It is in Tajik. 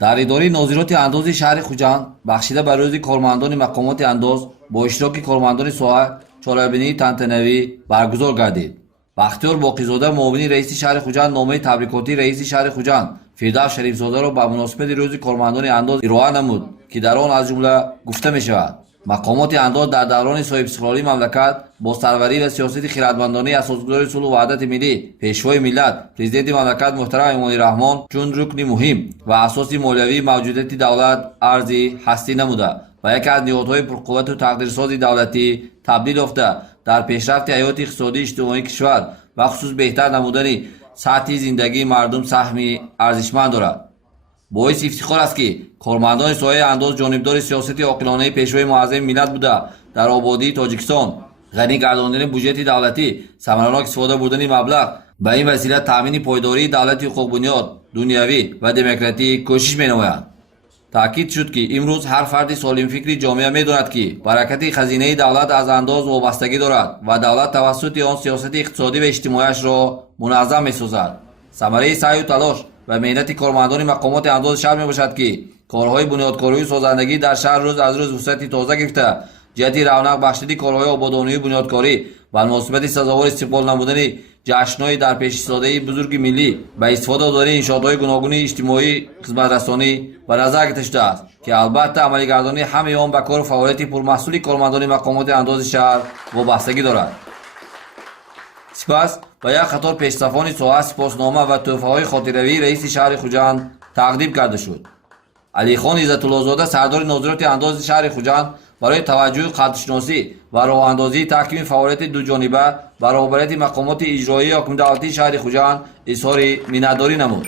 дар идораи нозироти андози шаҳри Хуҷанд бахшида ба рӯзи кормандони мақомоти андоз бо иштироки кормандони соҳа чорабинии тантанавӣ баргузор гардид. Бахтиёр Боқизода муовини раиси шаҳри Хуҷанд номаи табрикотии раиси шаҳри Хуҷанд Фирдавс Шарифзодаро ба муносибати рӯзи кормандони андоз ироа намуд, ки дар он аз ҷумла гуфта мешавад: мақомоти андоз дар даврони соҳибистиқлолии мамлакат бо сарварӣ ва сиёсати хиратмандонаи асосгузори сулҳу ваҳдати миллӣ, пешвои миллат, президенти мамлакат муҳтарам Эмомалӣ Раҳмон чун рукни муҳим ва асоси молиявии мавҷудияти давлат арзи ҳастӣ намуда ва яке аз ниҳодҳои пурқуввату тақдирсози давлатӣ табдил ёфта дар пешрафти ҳаёти иқтисодии иҷтимоии кишвар ва хусус беҳтар намудани сатҳи зиндагии мардум саҳми арзишманд дорад. боиси ифтихор аст, ки кормандони соҳаи андоз ҷонибдори сиёсати оқилонаи пешвои муаззами миллат буда дар ободии Тоҷикистон ғанӣ гардондани буҷети давлатӣ, самаранок истифода бурдани маблағ ба ин васила таъмини пойдории давлати ҳуқуқбунёд, дунявӣ ва демократӣ кӯшиш менамоянд. таъкид шуд, ки имрӯз ҳар фарди солимфикри ҷомеа медонад, ки баракати хазинаи давлат аз андоз вобастагӣ дорад ва давлат тавассути он сиёсати иқтисодӣ ва иҷтимоиашро муназзам месозад. самараи саъю талош ва меҳнати кормандони мақомоти андози шаҳр мебошад, ки корҳои бунёдкорию созандагӣ дар шаҳр рӯз аз рӯз вусъати тоза гирифта, ҷиҳати равнақ бахшиди корҳои ободониву бунёдкорӣ ва муносибати сазовор истиқбол намудани ҷашнҳои дар пешистодаи бузурги миллӣ ба истифода додани иншоотҳои гуногуни иҷтимоӣ хизматрасонӣ ба назар гирифта шудааст, ки албатта амалигардонии ҳамаи он ба кору фаъолияти пурмаҳсули кормандони мақомоти андози шаҳр вобастагӣ дорад. сипас ба як қатор пешсафони соҳа сипоснома ва тӯҳфаҳои хотиравии раиси шаҳри Хуҷанд тақдим карда шуд. Алихон Иззатуллозода, сардори нозироти андози шаҳри Хуҷанд, барои таваҷҷӯҳи қадршиносӣ ва роҳандозии таҳкими фаъолияти дуҷониба ба роҳбарияти мақомоти иҷроии ҳокимдавлатии шаҳри Хуҷанд изҳори миннатдорӣ намуд.